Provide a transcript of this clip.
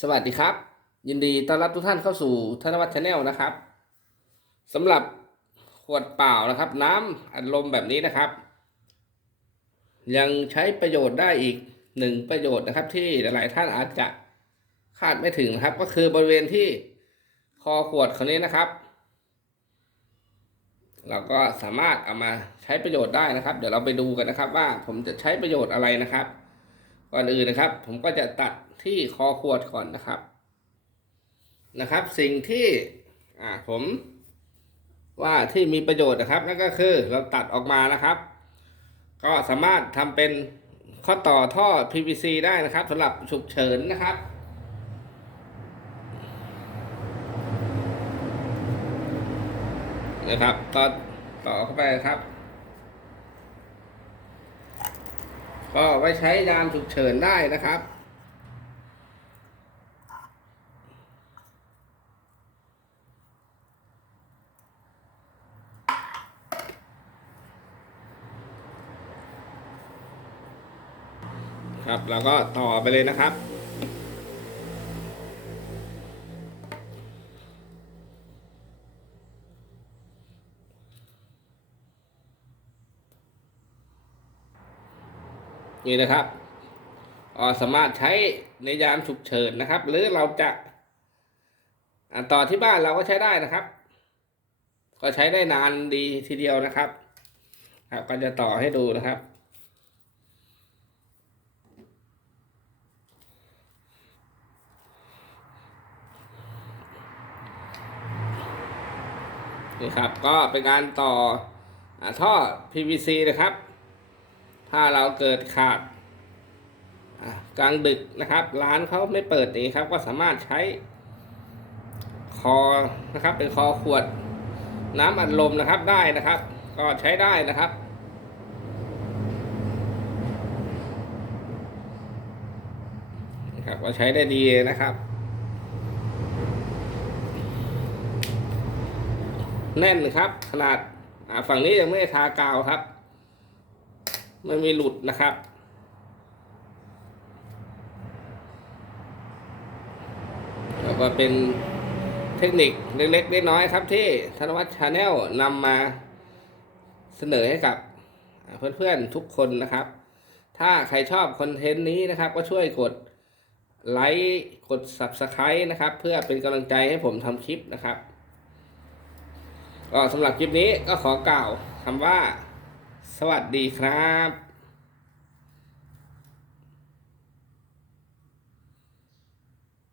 สวัสดีครับ ยินดีต้อนรับทุกท่านเข้าสู่ธนวัฒน์ชาแนลนะครับสำหรับขวดเปล่านะครับ น้ำอัดลมแบบนี้นะครับ ยังใช้ประโยชน์ได้อีกหนึ่งประโยชน์นะครับ ที่หลายท่านอาจจะคาดไม่ถึงนะครับ ก็คือบริเวณที่คอขวดคนนี้นะครับ เราก็สามารถเอามาใช้ประโยชน์ได้นะครับ เดี๋ยวเราไปดูกันนะครับ ว่าผมจะใช้ประโยชน์อะไรนะครับ ก่อนอื่นนะครับ ผมก็จะตัดที่คอขวดก่อนนะครับ นะครับ สิ่งที่อ่าผมว่าที่มีประโยชน์นะครับ นั่นก็คือเราตัดออกมานะครับ ก็สามารถทำเป็นข้อต่อท่อ PVC ได้นะครับสำหรับฉุกเฉินนะครับนะครับต่อต่อเข้าไปครับ ก็ไว้ใช้ยามฉุกเฉินได้นะครับ ครับเราก็ต่อไปเลยนะครับ นี่นะครับอ่าสามารถใช้ในยามฉุกเฉินนะครับ หรือเราจะต่อที่บ้านเราก็ใช้ได้นะครับ ก็ใช้ได้นานดีทีเดียวนะครับ ครับก็จะต่อให้ดูนะครับนี่ครับก็เป็นการต่ออท่อ PVC นะครับ ถ้าเราเกิดขาดกลางดึกนะครับ ร้านเขาไม่เปิดนี้ครับ ก็สามารถใช้ คอนะครับ เป็นคอขวด น้ำอัดลมนะครับได้นะครับ ก็ใช้ได้นะครับนะครับก็ใช้ได้ดีนะครับ แน่นครับ ขนาดฝั่งนี้ยังไม่ได้ทากาวครับ ไม่มีหลุดนะครับ แล้วก็เป็นเทคนิคเล็กๆน้อยๆครับ ที่ธนวัฒน์ชาแนลนำมาเสนอให้กับเพื่อนๆทุกคนนะครับ ถ้าใครชอบคอนเทนต์นี้นะครับ ก็ช่วยกดไลค์กด Subscribe นะครับ เพื่อเป็นกำลังใจให้ผมทำคลิปนะครับก็สำหรับคลิปนี้ก็ขอกล่าวคำว่า สวัสดีครับ